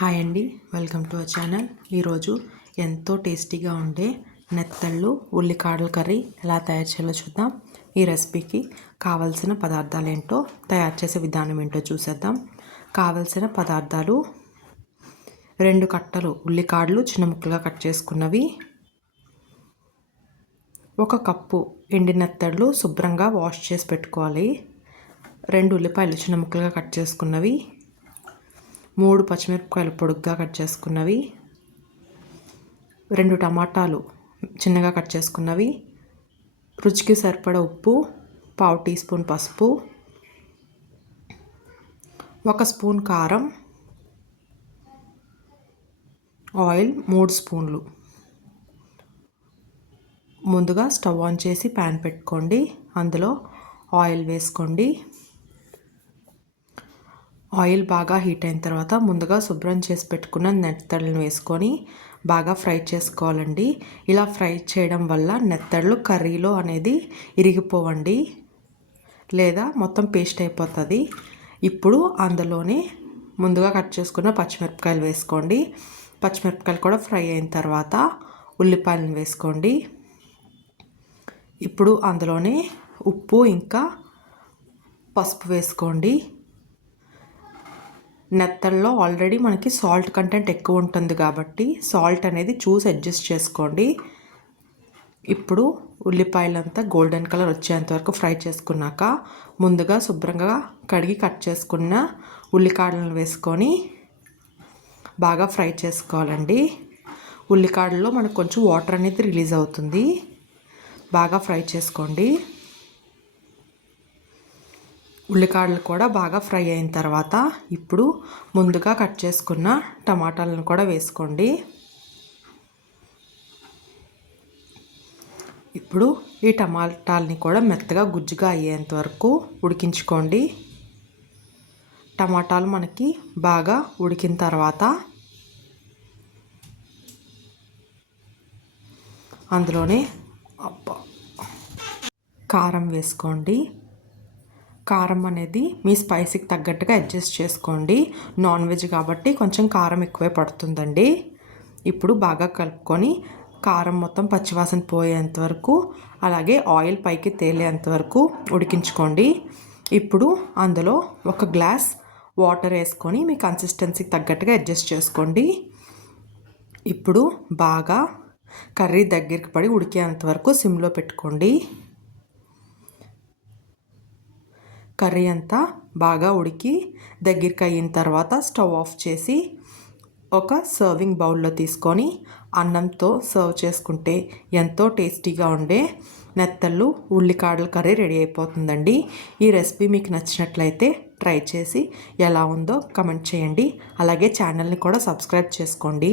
Hi అండి, welcome to our channel. ఈరోజు ఎంతో టేస్టీగా ఉండే నెత్తళ్ళు ఉల్లికాడల కర్రీ ఎలా తయారు చేయాలో చూద్దాం. ఈ రెసిపీకి కావలసిన పదార్థాలు ఏంటో, తయారు చేసే విధానం ఏంటో చూసేద్దాం. కావలసిన పదార్థాలు: 2 కట్టలు ఉల్లికాడలు చిన్న ముక్కలుగా కట్ చేసుకున్నవి, 1 కప్పు ఎండి నెత్తళ్ళు శుభ్రంగా వాష్ చేసి పెట్టుకోవాలి, 2 ఉల్లిపాయలు చిన్న ముక్కలుగా కట్ చేసుకున్నవి, 3 పచ్చిమిరపకాయలు పొడుగ్గా కట్ చేసుకున్నవి, 2 టమాటాలు చిన్నగా కట్ చేసుకున్నవి, రుచికి సరిపడా ఉప్పు, 1/2 టీ స్పూన్ పసుపు, 1 స్పూన్ కారం, ఆయిల్ 3 స్పూన్లు. ముందుగా స్టవ్ ఆన్ చేసి ప్యాన్ పెట్టుకోండి. అందులో ఆయిల్ వేసుకోండి. ఆయిల్ బాగా హీట్ అయిన తర్వాత ముందుగా శుభ్రం చేసి పెట్టుకున్న నెత్తళ్ళను వేసుకొని బాగా ఫ్రై చేసుకోవాలండి. ఇలా ఫ్రై చేయడం వల్ల నెత్తళ్ళు కర్రీలో అనేది ఇరిగిపోవండి, లేదా మొత్తం పేస్ట్ అయిపోతుంది. ఇప్పుడు అందులోనే ముందుగా కట్ చేసుకున్న పచ్చిమిరపకాయలు వేసుకోండి. పచ్చిమిరపకాయలు కూడా ఫ్రై అయిన తర్వాత ఉల్లిపాయలను వేసుకోండి. ఇప్పుడు అందులోనే ఉప్పు ఇంకా పసుపు వేసుకోండి. నెత్తల్లో ఆల్రెడీ మనకి సాల్ట్ కంటెంట్ ఎక్కువ ఉంటుంది కాబట్టి సాల్ట్ అనేది చూసి అడ్జస్ట్ చేసుకోండి. ఇప్పుడు ఉల్లిపాయలంతా గోల్డెన్ కలర్ వచ్చేంత వరకు ఫ్రై చేసుకున్నాక ముందుగా శుభ్రంగా కడిగి కట్ చేసుకున్న ఉల్లికాడలను వేసుకొని బాగా ఫ్రై చేసుకోవాలండి. ఉల్లికాడల్లో మనకు కొంచెం వాటర్ అనేది రిలీజ్ అవుతుంది. బాగా ఫ్రై చేసుకోండి. ఉల్లికాడలు కూడా బాగా ఫ్రై అయిన తర్వాత ఇప్పుడు ముందుగా కట్ చేసుకున్న టమాటాలను కూడా వేసుకోండి. ఇప్పుడు ఈ టమాటాలని కూడా మెత్తగా గుజ్జుగా అయ్యేంత వరకు ఉడికించుకోండి. టమాటాలు మనకి బాగా ఉడికిన తర్వాత అందులోనే కారం వేసుకోండి. కారం అనేది మీ స్పైసీకి తగ్గట్టుగా అడ్జస్ట్ చేసుకోండి. నాన్ వెజ్ కాబట్టి కొంచెం కారం ఎక్కువే పడుతుందండి. ఇప్పుడు బాగా కలుపుకొని కారం మొత్తం పచ్చివాసన పోయేంత వరకు, అలాగే ఆయిల్ పైకి తేలేంత వరకు ఉడికించుకోండి. ఇప్పుడు అందులో 1 గ్లాస్ వాటర్ వేసుకొని మీ కన్సిస్టెన్సీకి తగ్గట్టుగా అడ్జస్ట్ చేసుకోండి. ఇప్పుడు బాగా కర్రీ దగ్గరికి పడి ఉడికేంత వరకు సిమ్లో పెట్టుకోండి. కర్రీ అంతా బాగా ఉడికి దగ్గరికి అయిన తర్వాత స్టవ్ ఆఫ్ చేసి ఒక సర్వింగ్ బౌల్లో తీసుకొని అన్నంతో సర్వ్ చేసుకుంటే ఎంతో టేస్టీగా ఉండే నెత్తళ్ళు ఉల్లికాడల కర్రీ రెడీ అయిపోతుందండి. ఈ రెసిపీ మీకు నచ్చినట్లయితే ట్రై చేసి ఎలా ఉందో కమెంట్ చేయండి. అలాగే ఛానల్ని కూడా సబ్స్క్రైబ్ చేసుకోండి.